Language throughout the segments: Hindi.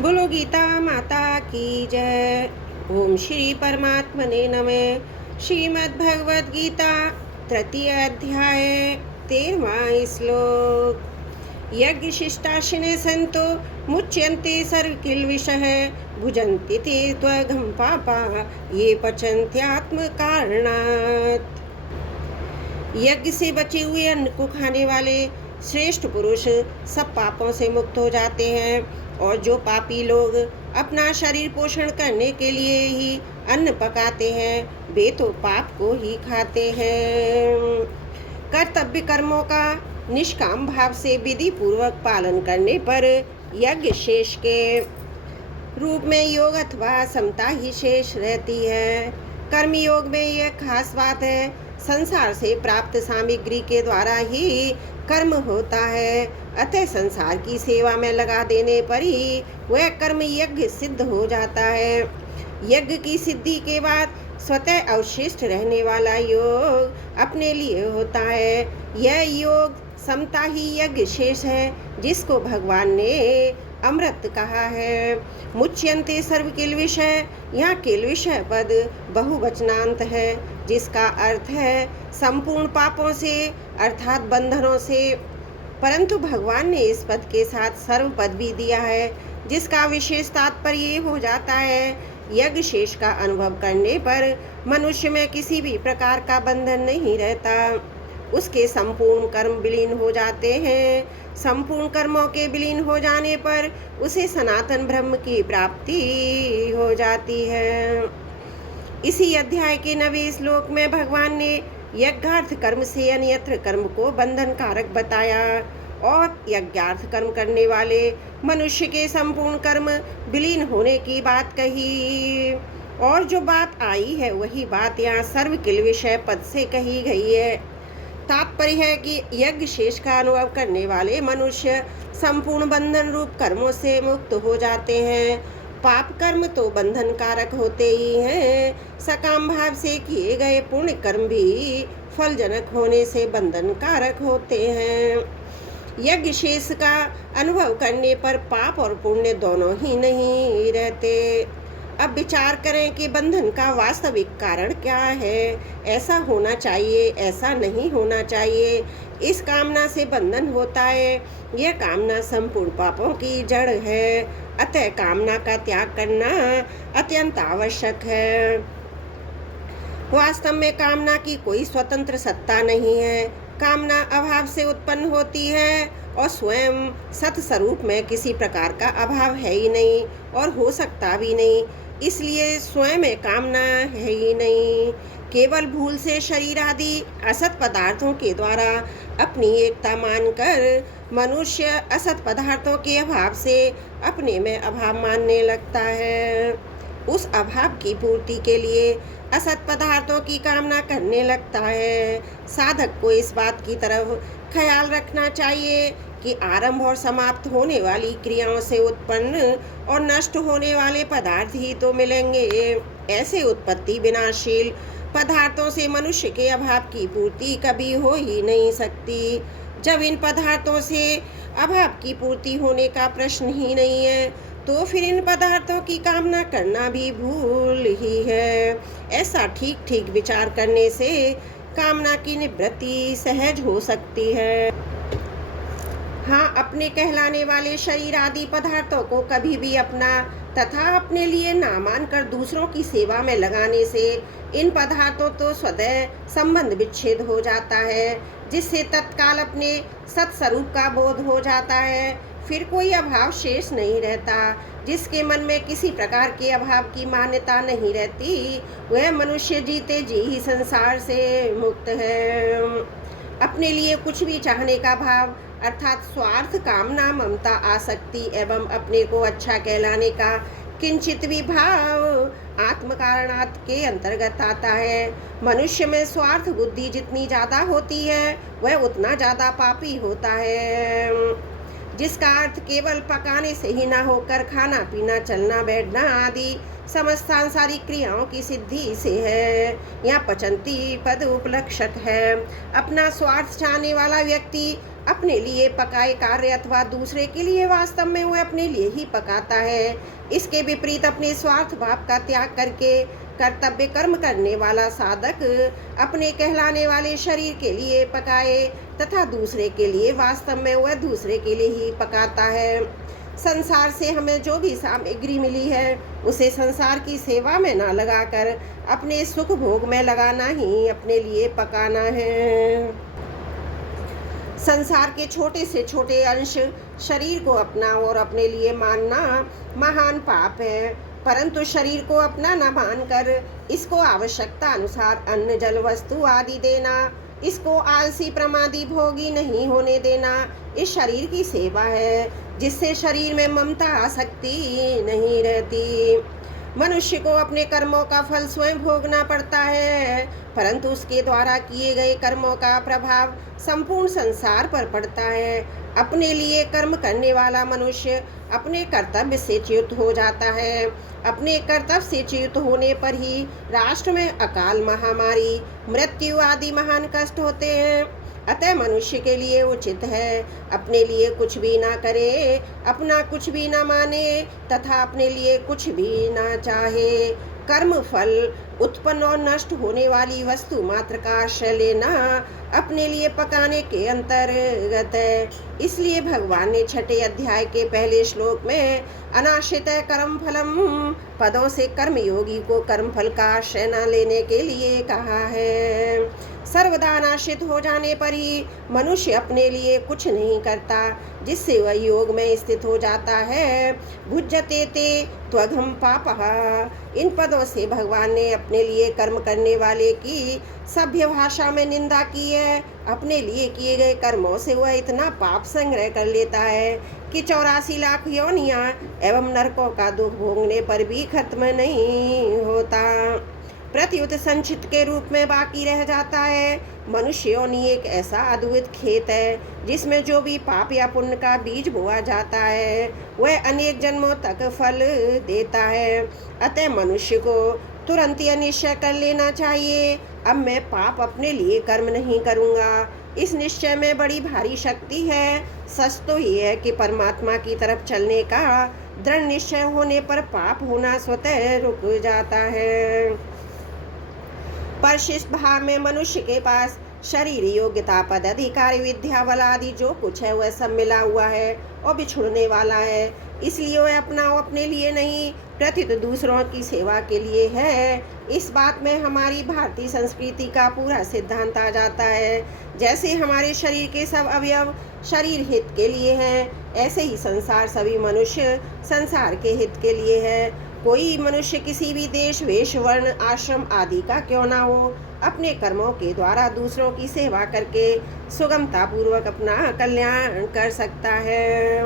बोलो गीता माता की जय। ओम श्री परमात्मने नमः। श्रीमद् भगवद गीता तृतीय अध्याय 13वां श्लोक। यज्ञ शिष्टाशिने संतो मुच्यन्ते सर्वकिल्बिषः भुजन्ति ते त्वघं पापा ये पचन्त्यात्म कारणात्। यज्ञ से बचे हुए अन्न को खाने वाले श्रेष्ठ पुरुष सब पापों से मुक्त हो जाते हैं, और जो पापी लोग अपना शरीर पोषण करने के लिए ही अन्न पकाते हैं वे तो पाप को ही खाते हैं। कर्तव्य कर्मों का निष्काम भाव से विधि पूर्वक पालन करने पर यज्ञ शेष के रूप में योग अथवा समता ही शेष रहती है। कर्म योग में यह खास बात है, संसार से प्राप्त सामग्री के द्वारा ही कर्म होता है, अतः संसार की सेवा में लगा देने पर ही वह कर्म यज्ञ सिद्ध हो जाता है। यज्ञ की सिद्धि के बाद स्वतः अवशिष्ट रहने वाला योग अपने लिए होता है। यह योग समता ही यज्ञ शेष है, जिसको भगवान ने अमृत कहा है। मुच्यन्ते सर्व किल्बिषः, यहाँ किल्बिषः पद बहुवचनांत है, जिसका अर्थ है संपूर्ण पापों से अर्थात बंधनों से। परंतु भगवान ने इस पद के साथ सर्व पद भी दिया है, जिसका विशेष तात्पर्य ये हो जाता है यज्ञ शेष का अनुभव करने पर मनुष्य में किसी भी प्रकार का बंधन नहीं रहता। उसके संपूर्ण कर्म विलीन हो जाते हैं। संपूर्ण कर्मों के विलीन हो जाने पर उसे सनातन ब्रह्म की प्राप्ति हो जाती है। इसी अध्याय के 9वें श्लोक में भगवान ने यज्ञार्थ कर्म से अन्यत्र कर्म को बंधन कारक बताया, और यज्ञार्थ कर्म करने वाले मनुष्य के संपूर्ण कर्म विलीन होने की बात कही। और जो बात आई है वही बात यहाँ सर्व किल्बिषः पद से कही गई है। तात्पर्य है कि यज्ञ शेष का अनुभव करने वाले मनुष्य संपूर्ण बंधन रूप कर्मों से मुक्त हो जाते हैं। पाप कर्म तो बंधन कारक होते ही हैं, सकाम भाव से किए गए पुण्य कर्म भी फलजनक होने से बंधन कारक होते हैं। यज्ञ शेष का अनुभव करने पर पाप और पुण्य दोनों ही नहीं रहते। अब विचार करें कि बंधन का वास्तविक कारण क्या है। ऐसा होना चाहिए, ऐसा नहीं होना चाहिए, इस कामना से बंधन होता है। यह कामना संपूर्ण पापों की जड़ है, अतः कामना का त्याग करना अत्यंत आवश्यक है। वास्तव में कामना की कोई स्वतंत्र सत्ता नहीं है। कामना अभाव से उत्पन्न होती है, और स्वयं सत स्वरूप में किसी प्रकार का अभाव है ही नहीं और हो सकता भी नहीं, इसलिए स्वयं में कामना है ही नहीं। केवल भूल से शरीर आदि असत पदार्थों के द्वारा अपनी एकता मानकर मनुष्य असत पदार्थों के अभाव से अपने में अभाव मानने लगता है। उस अभाव की पूर्ति के लिए असत पदार्थों की कामना करने लगता है। साधक को इस बात की तरफ ख्याल रखना चाहिए कि आरंभ और समाप्त होने वाली क्रियाओं से उत्पन्न और नष्ट होने वाले पदार्थ ही तो मिलेंगे। ऐसे उत्पत्ति विनाशील पदार्थों से मनुष्य के अभाव की पूर्ति कभी हो ही नहीं सकती। जब इन पदार्थों से अभाव की पूर्ति होने का प्रश्न ही नहीं है, तो फिर इन पदार्थों की कामना करना भी भूल ही है। ऐसा ठीक ठीक विचार करने से कामना की निवृत्ति सहज हो सकती है। हाँ, अपने कहलाने वाले शरीर आदि पदार्थों को कभी भी अपना तथा अपने लिए ना मानकर दूसरों की सेवा में लगाने से इन पदार्थों तो स्वतः संबंध विच्छेद हो जाता है, जिससे तत्काल अपने सत्स्वरूप का बोध हो जाता है। फिर कोई अभाव शेष नहीं रहता। जिसके मन में किसी प्रकार के अभाव की मान्यता नहीं रहती, वह मनुष्य जीते जी ही संसार से मुक्त है। अपने लिए कुछ भी चाहने का भाव अर्थात स्वार्थ, कामना, ममता, आसक्ति एवं अपने को अच्छा कहलाने का किंचित भी भाव आत्म कारणात् के अंतर्गत आता है। मनुष्य में स्वार्थ बुद्धि जितनी ज़्यादा होती है वह उतना ज़्यादा पापी होता है, जिसका अर्थ केवल पकाने से ही ना होकर खाना पीना चलना बैठना आदि समस्त सांसारिक क्रियाओं की सिद्धि से है। यहाँ पचंती पद उपलक्षक है। अपना स्वार्थ चाहने वाला व्यक्ति अपने लिए पकाए कार्य अथवा दूसरे के लिए, वास्तव में वह अपने लिए ही पकाता है। इसके विपरीत अपने स्वार्थ भाव का त्याग करके कर्तव्य कर्म करने वाला साधक अपने कहलाने वाले शरीर के लिए पकाए तथा दूसरे के लिए, वास्तव में वह दूसरे के लिए ही पकाता है। संसार से हमें जो भी सामग्री मिली है उसे संसार की सेवा में ना लगाकर अपने सुख भोग में लगाना ही अपने लिए पकाना है। संसार के छोटे से छोटे अंश शरीर को अपना और अपने लिए मानना महान पाप है, परंतु शरीर को अपना न मानकर इसको आवश्यकता अनुसार अन्न जल वस्तु आदि देना, इसको आलसी प्रमादी भोगी नहीं होने देना, इस शरीर की सेवा है जिससे शरीर में ममता आसक्ति नहीं रहती। मनुष्य को अपने कर्मों का फल स्वयं भोगना पड़ता है, परंतु उसके द्वारा किए गए कर्मों का प्रभाव संपूर्ण संसार पर पड़ता है। अपने लिए कर्म करने वाला मनुष्य अपने कर्तव्य से च्युत हो जाता है। अपने कर्तव्य से च्युत होने पर ही राष्ट्र में अकाल, महामारी, मृत्यु आदि महान कष्ट होते हैं। अतः मनुष्य के लिए उचित है अपने लिए कुछ भी ना करे, अपना कुछ भी ना माने तथा अपने लिए कुछ भी ना चाहे। कर्म फल उत्पन्न और नष्ट होने वाली वस्तु मात्र का आश्रय लेना अपने लिए पकाने के अंतर्गत है। इसलिए भगवान ने छठे अध्याय के पहले श्लोक में अनाश्रित कर्म फलम पदों से कर्म योगी को कर्म फल का आश्रय न लेने के लिए कहा है। सर्वदा अनाश्रित हो जाने पर ही मनुष्य अपने लिए कुछ नहीं करता, जिससे वह योग में स्थित हो जाता है। भुज्यते ते त्वघम पापः। इन पदों से भगवान ने अपने लिए कर्म करने वाले की सभ्य भाषा में निंदा की है। अपने लिए किए गए कर्मों से वह इतना पाप संग्रह कर लेता है कि 84 लाख योनियां एवं नरकों का दुख भोगने पर भी खत्म नहीं होता, प्रत्युत संचित के रूप में बाकी रह जाता है। मनुष्य योनि एक ऐसा अद्भुत खेत है जिसमें जो भी पाप या पुण्य का बीज बोआ जाता है वह अनेक जन्मों तक फल देता है। अतः मनुष्य को तुरंत यह निश्चय कर लेना चाहिए, अब मैं पाप अपने लिए कर्म नहीं करूँगा। इस निश्चय में बड़ी भारी शक्ति है। सच तो ये है कि परमात्मा की तरफ चलने का दृढ़ निश्चय होने पर पाप होना स्वतः रुक जाता है। परिशिष्ट भाव में मनुष्य के पास शरीर, योग्यता, पद, अधिकार, विद्या, बल आदि जो कुछ है वह सब मिला हुआ है और बिछुड़ने वाला है। इसलिए वह अपने लिए नहीं प्रत्युत दूसरों की सेवा के लिए है। इस बात में हमारी भारतीय संस्कृति का पूरा सिद्धांत आ जाता है। जैसे हमारे शरीर के सब अवयव शरीर हित के लिए हैं, ऐसे ही संसार सभी मनुष्य संसार के हित के लिए है। कोई मनुष्य किसी भी देश, वेश, वर्ण, आश्रम आदि का क्यों ना हो, अपने कर्मों के द्वारा दूसरों की सेवा करके सुगमता पूर्वक अपना कल्याण कर सकता है।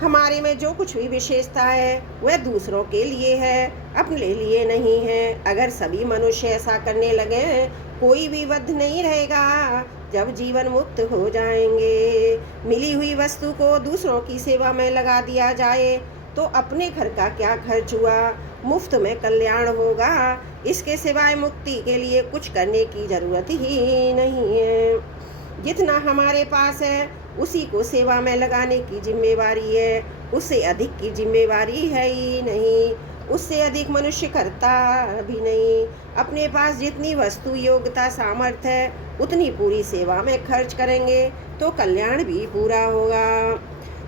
हमारे में जो कुछ भी विशेषता है वह दूसरों के लिए है, अपने लिए नहीं है। अगर सभी मनुष्य ऐसा करने लगे कोई भी बद्ध नहीं रहेगा। जब जीवन मुक्त हो जाएंगे, मिली हुई वस्तु को दूसरों की सेवा में लगा दिया जाए तो अपने घर का क्या खर्च हुआ, मुफ्त में कल्याण होगा। इसके सिवाय मुक्ति के लिए कुछ करने की जरूरत ही नहीं है। जितना हमारे पास है उसी को सेवा में लगाने की जिम्मेवारी है, उससे अधिक की जिम्मेवारी है ही नहीं। उससे अधिक मनुष्य करता भी नहीं। अपने पास जितनी वस्तु, योग्यता, सामर्थ्य है उतनी पूरी सेवा में खर्च करेंगे तो कल्याण भी पूरा होगा।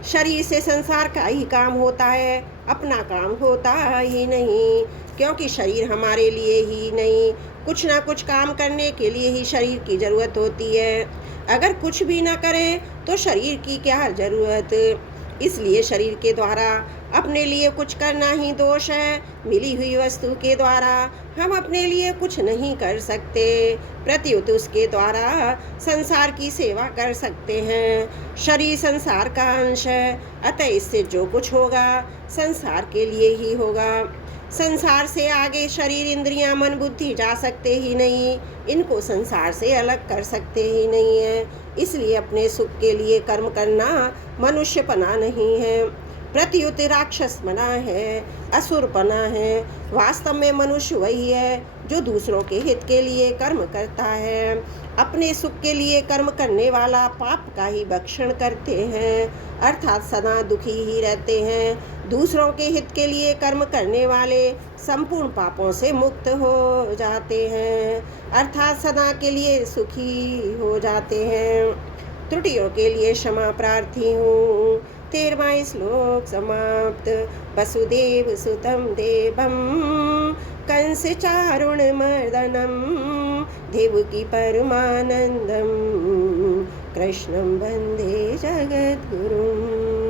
शरीर से संसार का ही काम होता है, अपना काम होता ही नहीं, क्योंकि शरीर हमारे लिए ही नहीं, कुछ ना कुछ काम करने के लिए ही शरीर की जरूरत होती है। अगर कुछ भी ना करें तो शरीर की क्या जरूरत। इसलिए शरीर के द्वारा अपने लिए कुछ करना ही दोष है। मिली हुई वस्तु के द्वारा हम अपने लिए कुछ नहीं कर सकते, प्रत्युत उसके द्वारा संसार की सेवा कर सकते हैं। शरीर संसार का अंश है, अतः इससे जो कुछ होगा संसार के लिए ही होगा। संसार से आगे शरीर, इंद्रियां, मन, बुद्धि जा सकते ही नहीं, इनको संसार से अलग कर सकते ही नहीं है। इसलिए अपने सुख के लिए कर्म करना मनुष्यपना नहीं है। प्रत्युत राक्षस बना है, असुर बना है। वास्तव में मनुष्य वही है जो दूसरों के हित के लिए कर्म करता है। अपने सुख के लिए कर्म करने वाला पाप का ही भक्षण करते हैं, अर्थात सदा दुखी ही रहते हैं। दूसरों के हित के लिए कर्म करने वाले संपूर्ण पापों से मुक्त हो जाते हैं, अर्थात सदा के लिए सुखी हो जाते हैं। त्रुटियों के लिए क्षमा प्रार्थी हूँ। 13वां श्लोक समाप्त। वसुदेव सुतं देवं कंस चारुण मर्दनम देवकी परमानंदम कृष्णं वंदे जगद्गुरुम्।